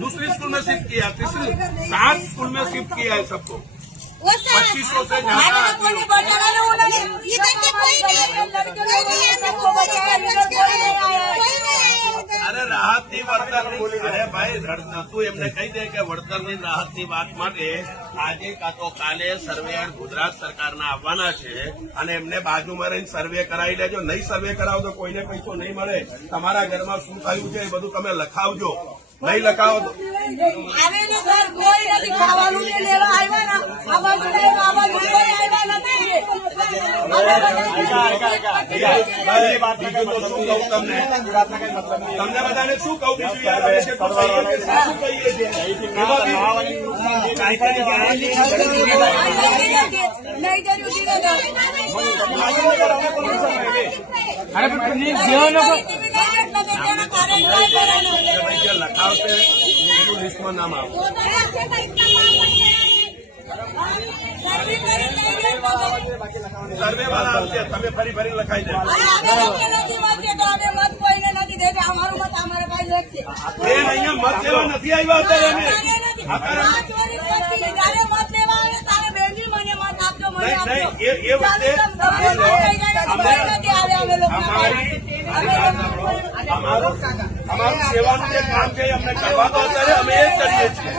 दूसरी स्कूल में शिफ्ट किया, तीसरी 7 स्कूल में शिफ्ट किया है सबको। 2500 से ज्यादा। अरे રાહતની વળતરની, અરે ભાઈ તું એમને કહી દે કે વળતરની રાહતની વાત માટે આજે કાં તો કાલે સર્વેયર ગુજરાત સરકારના આવવાના છે અને એમને બાજુમાં રહીને સર્વે કરાવી લેજો. નહીં સર્વે કરાવો તો કોઈને પૈસો નહીં મળે. તમારા ઘરમાં શું થયું છે એ બધું તમે લખાવજો. નહીં લખાવો તો તમને બધાને શું કહું બીજું યાર શું કહીએ છીએ લખાવશે એનું લિસ્ટમાં નામ આવે. સર્વે વાળા આવશે, તમે ફરી ફરી લખાઈ દે. અહીંયા મત લેવા નથી આવ્યા અત્યારે અમારું સેવાનું જે કામ છે અમને કરવા દો, અત્યારે અમે એ જ કરીએ છીએ.